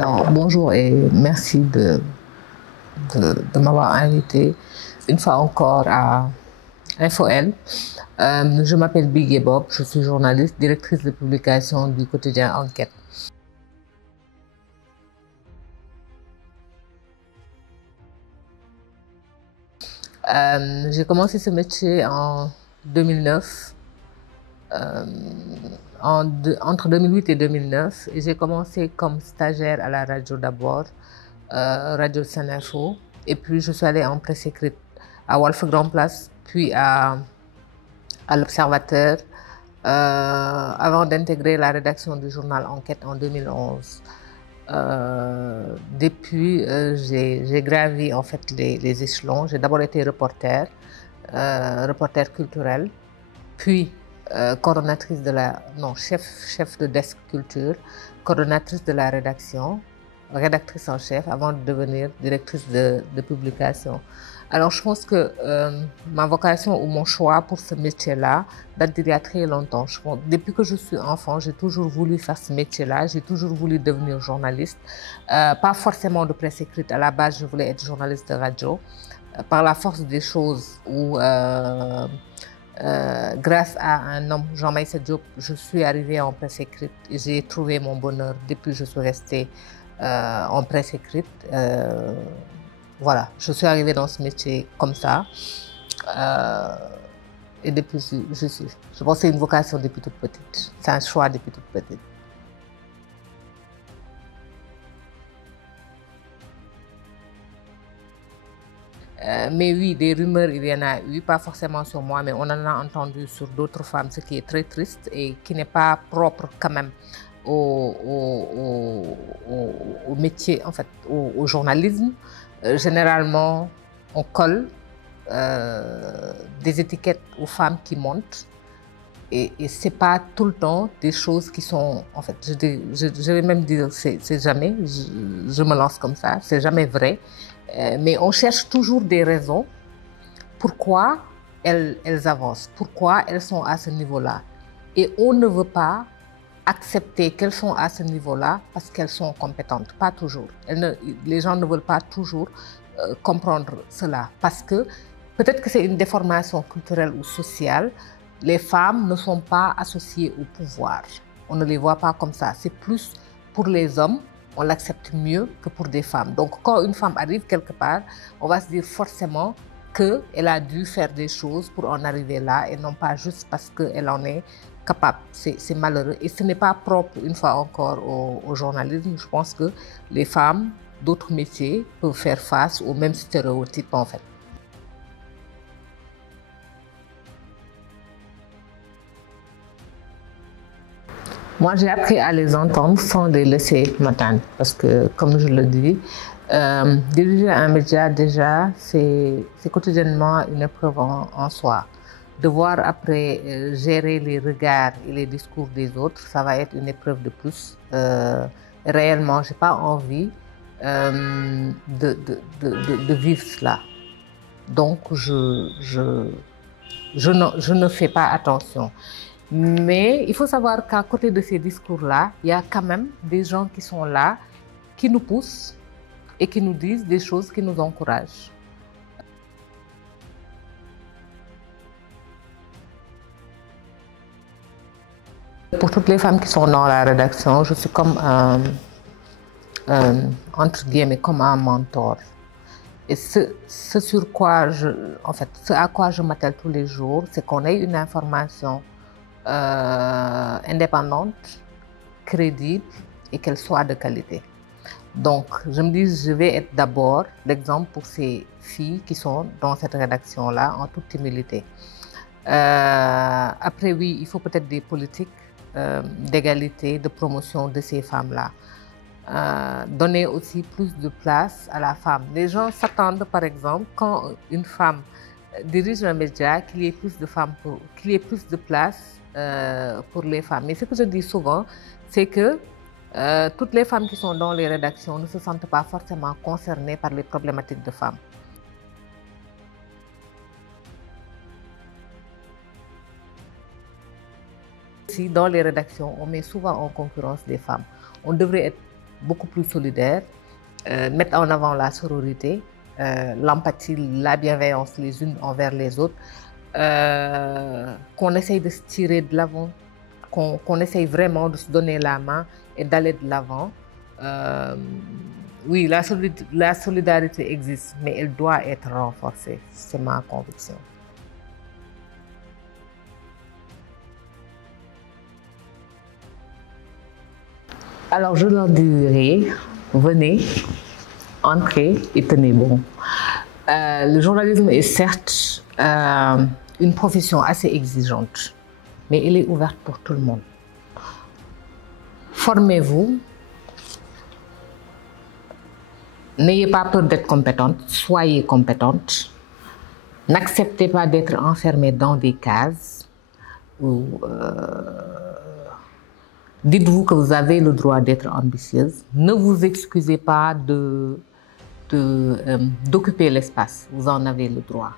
Alors, bonjour et merci de m'avoir invité une fois encore à InfoL. Je m'appelle Biggie Bob, je suis journaliste, directrice de publication du quotidien Enquête. J'ai commencé ce métier en 2009, entre 2008 et 2009, et j'ai commencé comme stagiaire à la radio d'abord, Radio Seneinfo, et puis je suis allée en presse écrite à Walf Grand Place, puis à l'Observateur, avant d'intégrer la rédaction du journal Enquête en 2011. Depuis, j'ai gravi en fait les échelons. J'ai d'abord été reporter culturel, puis coordonnatrice de la, non, chef de desk culture, coordonnatrice de la rédaction, rédactrice en chef, avant de devenir directrice de publication. Alors je pense que ma vocation ou mon choix pour ce métier-là date d'il y a très longtemps. Depuis que je suis enfant, j'ai toujours voulu faire ce métier-là, j'ai toujours voulu devenir journaliste. Pas forcément de presse écrite, à la base je voulais être journaliste de radio. Par la force des choses, ou grâce à un homme, Jean-Maïssa Diop, je suis arrivée en presse écrite et j'ai trouvé mon bonheur. Depuis, je suis restée en presse écrite. Voilà, je suis arrivée dans ce métier comme ça. Et depuis, je pense que c'est une vocation depuis toute petite. C'est un choix depuis toute petite. Mais oui, des rumeurs, il y en a eu, pas forcément sur moi, mais on en a entendu sur d'autres femmes, ce qui est très triste et qui n'est pas propre quand même au métier, en fait, au journalisme. Généralement, on colle des étiquettes aux femmes qui montent et c'est pas tout le temps des choses qui sont, en fait, je vais même dire, c'est jamais, je me lance comme ça, c'est jamais vrai. Mais on cherche toujours des raisons pourquoi elles avancent, pourquoi elles sont à ce niveau-là. Et on ne veut pas accepter qu'elles sont à ce niveau-là parce qu'elles sont compétentes, pas toujours. Les gens ne veulent pas toujours comprendre cela parce que peut-être que c'est une déformation culturelle ou sociale. Les femmes ne sont pas associées au pouvoir. On ne les voit pas comme ça. C'est plus pour les hommes. On l'accepte mieux que pour des femmes. Donc, quand une femme arrive quelque part, on va se dire forcément qu'elle a dû faire des choses pour en arriver là et non pas juste parce qu'elle en est capable. C'est malheureux. Et ce n'est pas propre, une fois encore, au journalisme. Je pense que les femmes d'autres métiers peuvent faire face aux mêmes stéréotypes, en fait. Moi, j'ai appris à les entendre sans les laisser m'atteindre. Parce que, comme je le dis, diriger un média, déjà, c'est quotidiennement une épreuve en soi. Devoir après gérer les regards et les discours des autres, ça va être une épreuve de plus. Réellement, je n'ai pas envie de vivre cela. Donc, je ne fais pas attention. Mais il faut savoir qu'à côté de ces discours-là, il y a quand même des gens qui sont là, qui nous poussent et qui nous disent des choses qui nous encouragent. Pour toutes les femmes qui sont dans la rédaction, je suis comme entre guillemets, comme un mentor. Et ce sur quoi ce à quoi je m'attelle tous les jours, c'est qu'on ait une information indépendante, crédible et qu'elle soit de qualité. Donc, je me dis, je vais être d'abord l'exemple pour ces filles qui sont dans cette rédaction-là, en toute humilité. Après, oui, il faut peut-être des politiques d'égalité, de promotion de ces femmes-là. Donner aussi plus de place à la femme. Les gens s'attendent, par exemple, quand une femme dirige un média, qu'il y ait plus de femmes, qu'il y ait plus de place pour les femmes. Mais ce que je dis souvent, c'est que toutes les femmes qui sont dans les rédactions ne se sentent pas forcément concernées par les problématiques de femmes. Si dans les rédactions, on met souvent en concurrence les femmes. On devrait être beaucoup plus solidaire, mettre en avant la sororité, l'empathie, la bienveillance les unes envers les autres, qu'on essaye de se tirer de l'avant, qu'on essaye vraiment de se donner la main et d'aller de l'avant. Oui, la solidarité existe, mais elle doit être renforcée, c'est ma conviction. Alors je leur dirais, venez, entrez et tenez bon. Le journalisme est certes une profession assez exigeante, mais elle est ouverte pour tout le monde. Formez-vous, n'ayez pas peur d'être compétente, soyez compétente. N'acceptez pas d'être enfermé dans des cases. Dites-vous que vous avez le droit d'être ambitieuse. Ne vous excusez pas d'occuper l'espace. Vous en avez le droit.